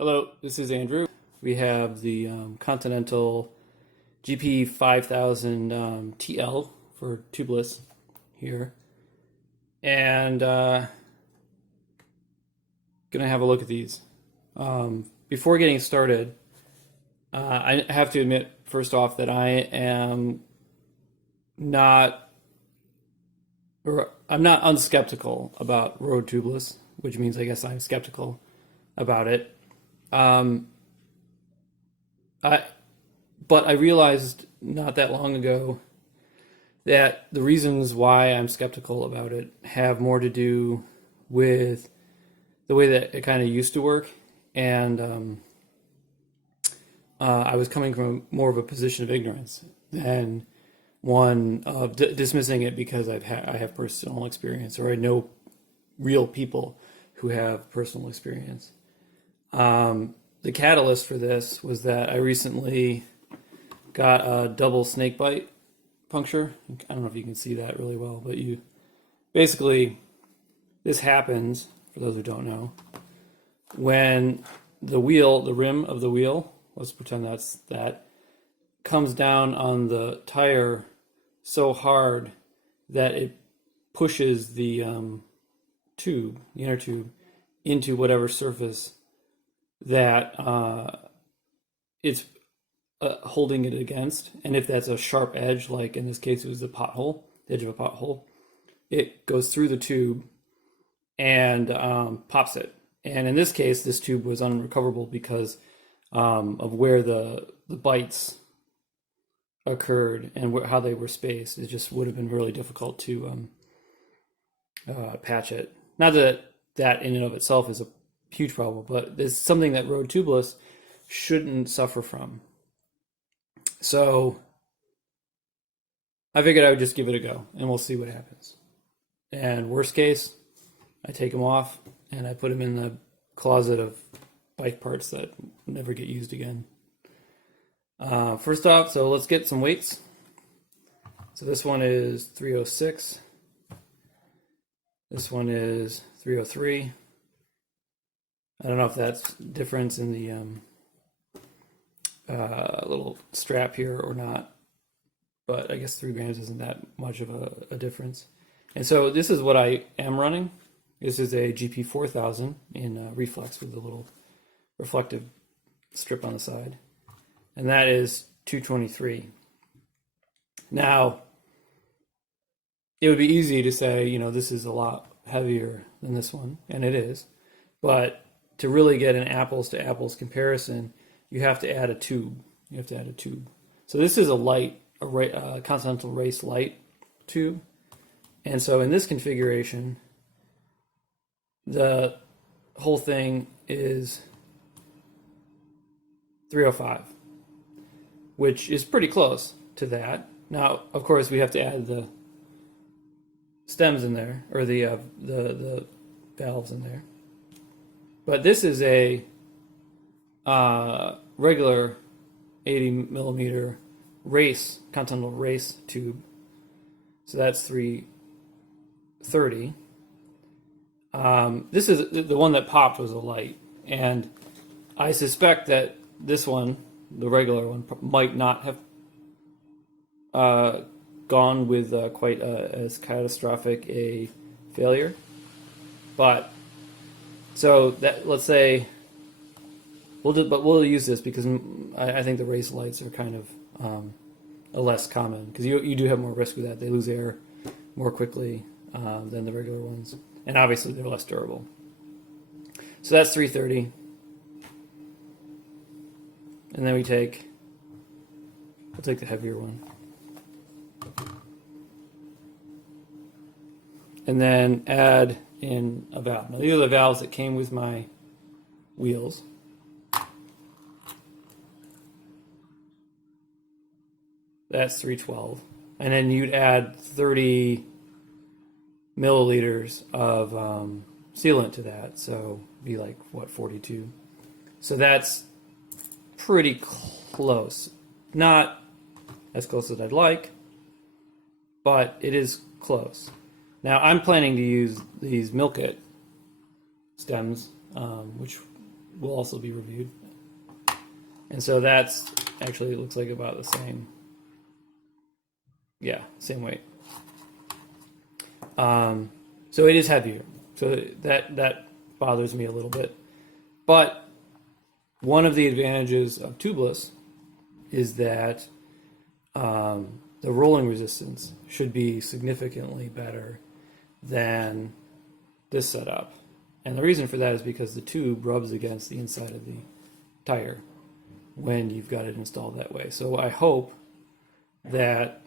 Hello, this is Andrew. We have the Continental GP5000 TL for Tubeless here, and gonna have a look at these. Before getting started, I have to admit first off that I'm not unskeptical about road tubeless, which means I guess I'm skeptical about it. But I realized not that long ago that the reasons why I'm skeptical about it have more to do with the way that it kind of used to work, and I was coming from more of a position of ignorance than one of dismissing it because I have personal experience, or I know real people who have personal experience. The catalyst for this was that I recently got a double snake bite puncture. I don't know if you can see that really well, but this happens, for those who don't know, when the rim of the wheel, let's pretend that, comes down on the tire so hard that it pushes the inner tube, into whatever surface that it's holding it against. And if that's a sharp edge, like in this case it was the edge of a pothole, it goes through the tube and pops it. And in this case, this tube was unrecoverable because of where the bites occurred and how they were spaced. It just would have been really difficult to patch it. Not that in and of itself is a huge problem, but it's something that road tubeless shouldn't suffer from. So I figured I would just give it a go and we'll see what happens. And worst case, I take them off and I put them in the closet of bike parts that never get used again. First off, so let's get some weights. So this one is 306. This one is 303. I don't know if that's difference in the little strap here or not, but I guess 3 grams isn't that much of a difference. And so this is what I am running. This is a GP4000 in reflex with a little reflective strip on the side, and that is 223. Now, it would be easy to say, this is a lot heavier than this one, and it is, but to really get an apples to apples comparison, you have to add a tube. So this is a Continental Race Light tube. And so in this configuration, the whole thing is 305, which is pretty close to that. Now, of course, we have to add the stems in there, or the valves in there. But this is a regular 80 millimeter Continental Race tube. So that's 330. This is the one that popped was a light. And I suspect that this one, the regular one, might not have gone with quite as catastrophic a failure. But so that, let's say, we'll use this because I think the race lights are kind of a less common, because you do have more risk with that. They lose air more quickly than the regular ones, and obviously they're less durable. So that's 330, and then we'll take the heavier one, and then add in a valve. Now these are the valves that came with my wheels. That's 312. And then you'd add 30 milliliters of sealant to that. So be like, 42? So that's pretty close. Not as close as I'd like, but it is close. Now I'm planning to use these Milk It stems, which will also be reviewed. And so that's actually, it looks like about the same. Yeah, same weight. So it is heavier. So that bothers me a little bit. But one of the advantages of tubeless is that the rolling resistance should be significantly better than this setup. And the reason for that is because the tube rubs against the inside of the tire when you've got it installed that way. So I hope that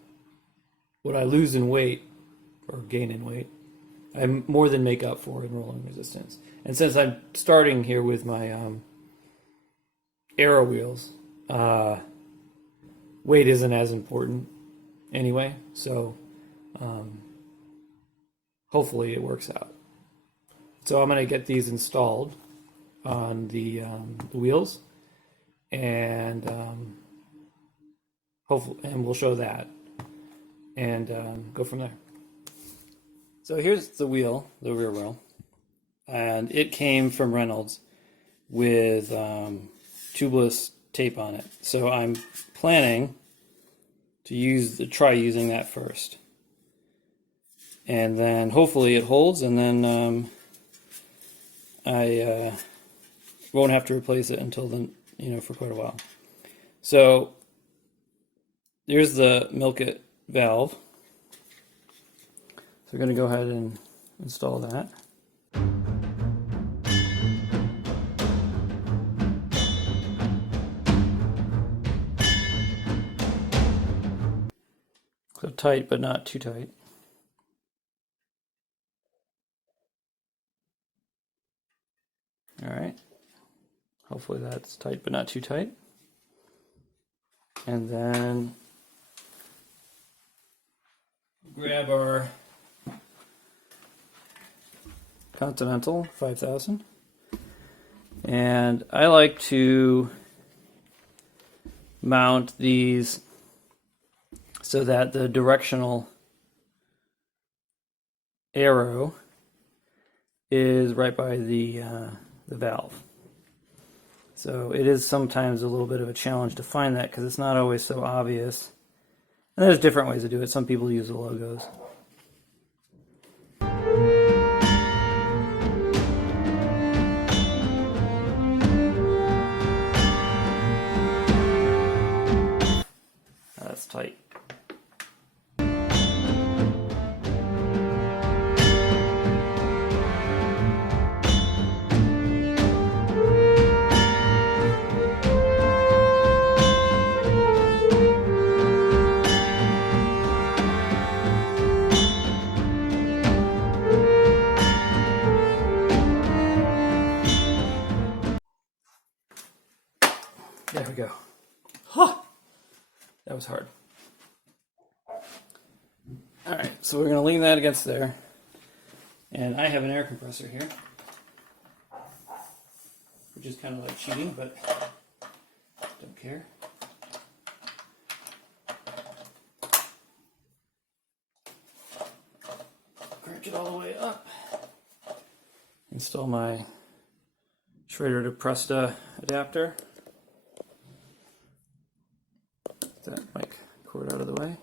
what I lose in weight or gain in weight, I more than make up for in rolling resistance. And since I'm starting here with my AERO wheels, weight isn't as important anyway, so hopefully it works out. So I'm going to get these installed on the wheels, and hopefully, and we'll show that and go from there. So here's the wheel, the rear wheel, and it came from Reynolds with tubeless tape on it. So I'm planning to try using that first, and then hopefully it holds, and then I won't have to replace it until then, for quite a while. So here's the milk it valve. So we're going to go ahead and install that. So tight, but not too tight. All right. Hopefully that's tight, but not too tight. And then grab our Continental 5000. And I like to mount these so that the directional arrow is right by the valve. So it is sometimes a little bit of a challenge to find that because it's not always so obvious. And there's different ways to do it. Some people use the logos. That's tight. There we go. Huh! That was hard. Alright, so we're going to lean that against there. And I have an air compressor here, which is kind of like cheating, but don't care. Crank it all the way up. Install my Schrader to Presta adapter. Get that mic cord out of the way.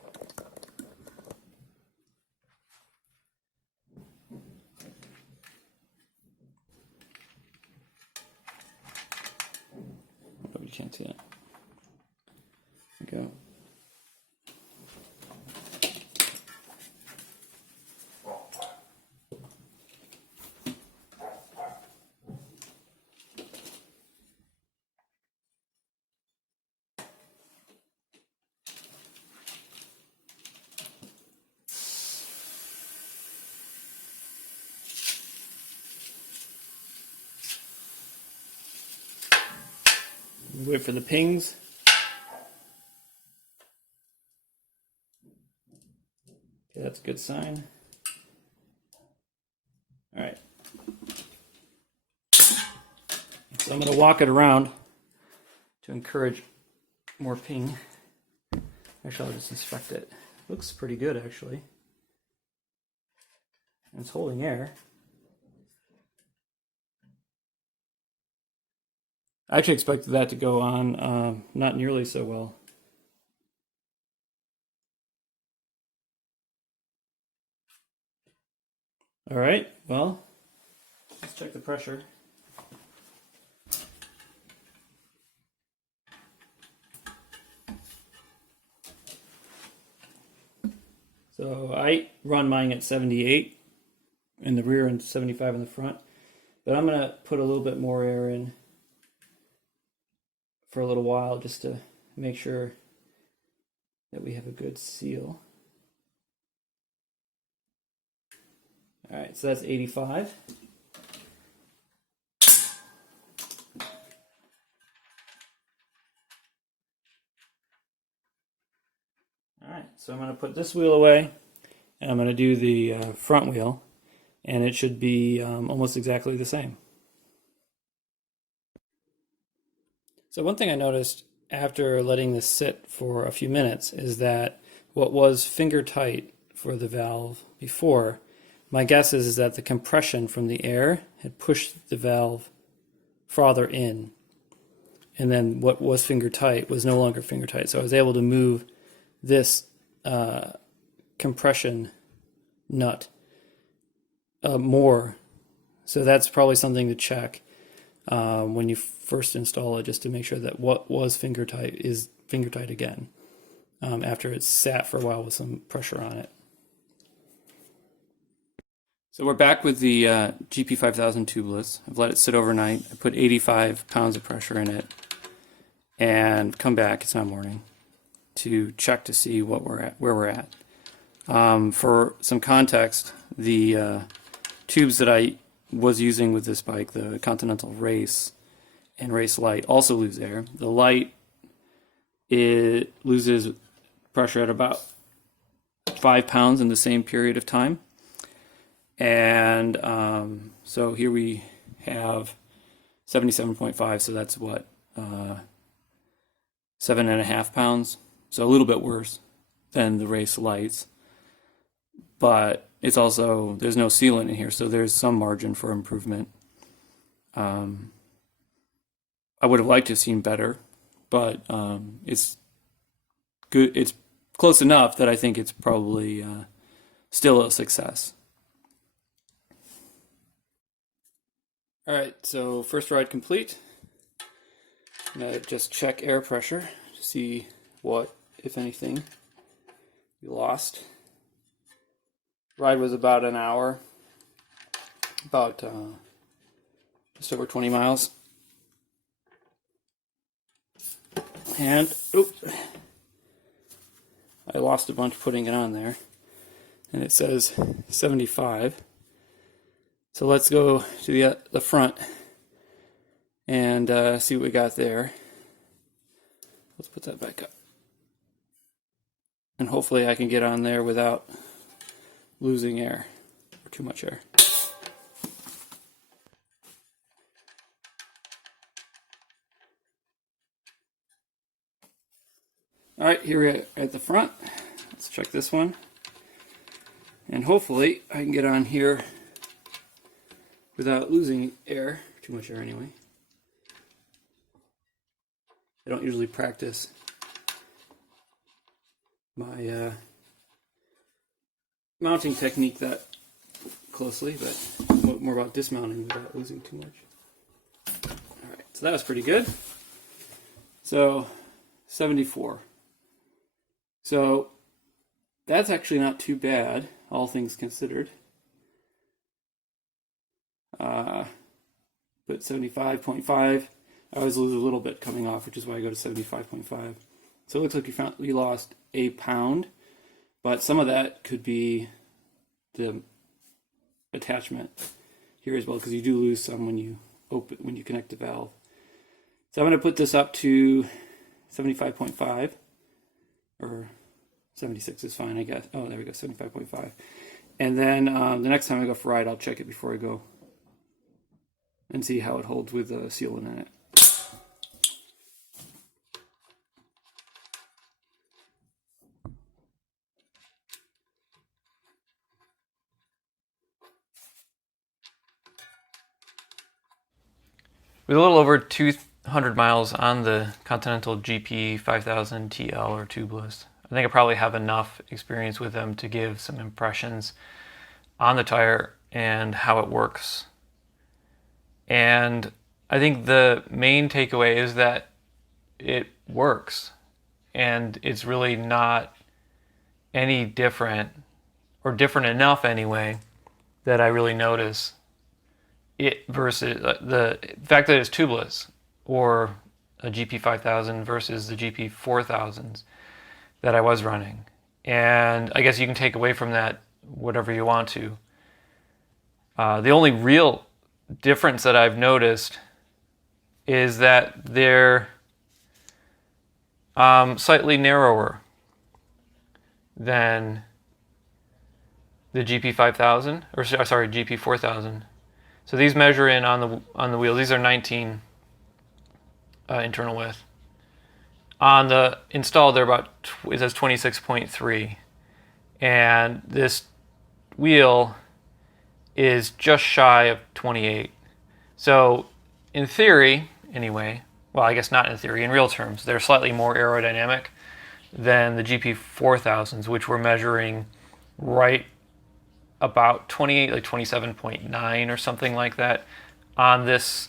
Oh, you can't see it. There we go. Wait for the pings. Okay, that's a good sign. All right. So I'm going to walk it around to encourage more ping. Actually, I'll just inspect it. Looks pretty good, actually. And it's holding air. I actually expected that to go on not nearly so well. All right, well, let's check the pressure. So I run mine at 78 in the rear and 75 in the front, but I'm going to put a little bit more air in for a little while just to make sure that we have a good seal. All right, so that's 85. All right, so I'm going to put this wheel away, and I'm going to do the front wheel, and it should be almost exactly the same. So one thing I noticed after letting this sit for a few minutes is that what was finger tight for the valve before, my guess is that the compression from the air had pushed the valve farther in, and then what was finger tight was no longer finger tight. So I was able to move this compression nut more. So that's probably something to check when you first install it, just to make sure that what was finger tight is finger tight again after it's sat for a while with some pressure on it. So we're back with the GP5000 Tubeless. I've let it sit overnight. I put 85 pounds of pressure in it and come back, it's now morning, to check to see what where we're at. For some context, the tubes that I was using with this bike, the Continental Race and Race Light, also lose air. The Light, it loses pressure at about 5 pounds in the same period of time. And so here we have 77.5, so that's what, 7.5 pounds. So a little bit worse than the Race Lights. But it's also, there's no sealant in here, so there's some margin for improvement. I would have liked to have seen better, but it's good. It's close enough that I think it's probably still a success. All right, so first ride complete. I'm gonna just check air pressure to see what, if anything, we lost. Ride was about an hour, about just over 20 miles. And, oops, I lost a bunch putting it on there. And it says 75. So let's go to the front and see what we got there. Let's put that back up. And hopefully I can get on there without losing air, or too much air. All right, here we're at the front. Let's check this one. And hopefully I can get on here without losing air, too much air anyway. I don't usually practice my mounting technique that closely, but more about dismounting without losing too much. All right, so that was pretty good. So 74. So that's actually not too bad, all things considered. But 75.5, I always lose a little bit coming off, which is why I go to 75.5. So it looks like we lost a pound, but some of that could be the attachment here as well, because you do lose some when you connect the valve. So I'm going to put this up to 75.5, or 76 is fine, I guess. Oh, there we go, 75.5. And then the next time I go for a ride, I'll check it before I go and see how it holds with the sealant in it. With a little over 100 miles on the Continental GP5000 TL or Tubeless. I think I probably have enough experience with them to give some impressions on the tire and how it works. And I think the main takeaway is that it works, and it's really not any different, or different enough anyway, that I really notice it versus the fact that it's tubeless, or a GP5000 versus the GP4000s that I was running. And I guess you can take away from that whatever you want to. The only real difference that I've noticed is that they're slightly narrower than the GP5000, or sorry, GP4000. So these measure in on the wheels. These are 19 internal width. On the installed, they're about, it says 26.3, and this wheel is just shy of 28. So in theory, anyway, well, I guess not in theory, in real terms, they're slightly more aerodynamic than the GP4000s, which were measuring right about 28, like 27.9 or something like that on this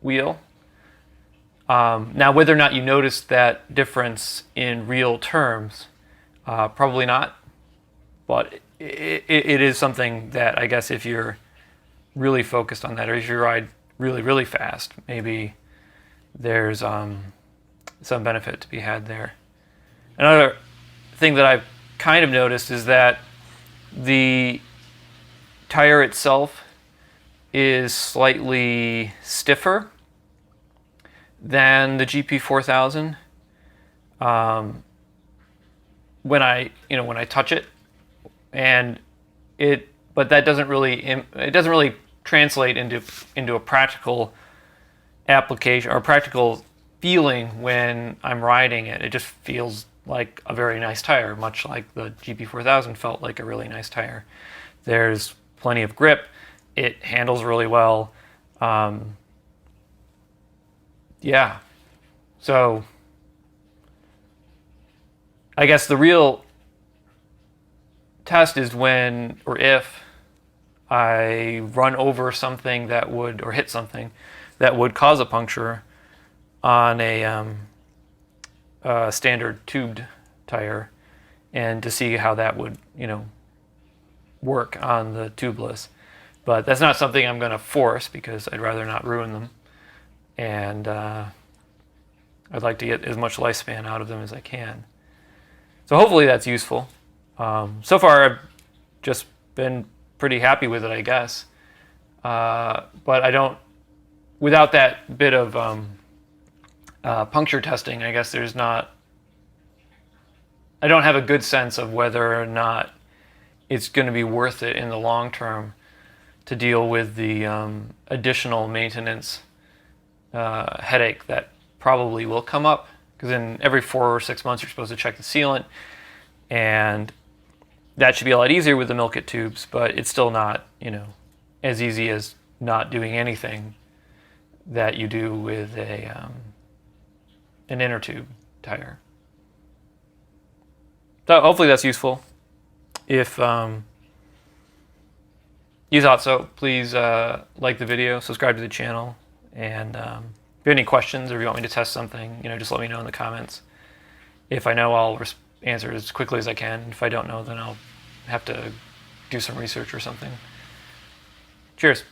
wheel. Now, whether or not you notice that difference in real terms, probably not, but it is something that I guess if you're really focused on that, or if you ride really, really fast, maybe there's some benefit to be had there. Another thing that I've kind of noticed is that the tire itself is slightly stiffer than the GP4000 when I touch it, and but that doesn't really translate into a practical application or practical feeling when I'm riding it. It just feels like a very nice tire, much like the GP4000 felt like a really nice tire. There's plenty of grip. It handles really well. Yeah. So I guess the real test is when or if I run over something that would, or hit something that would cause a puncture on a standard tubed tire, and to see how that would, work on the tubeless. But that's not something I'm going to force, because I'd rather not ruin them, and I'd like to get as much lifespan out of them as I can. So hopefully that's useful. So far I've just been pretty happy with it, I guess. But I don't, without that bit of puncture testing, I guess I don't have a good sense of whether or not it's going to be worth it in the long term to deal with the additional maintenance headache that probably will come up, because in every 4 or 6 months you're supposed to check the sealant, and that should be a lot easier with the milk it tubes, but it's still not, as easy as not doing anything that you do with an inner tube tire. So hopefully that's useful. If you thought so, please like the video, subscribe to the channel, and if you have any questions or you want me to test something, just let me know in the comments. If I know, I'll answer as quickly as I can. If I don't know, then I'll have to do some research or something. Cheers.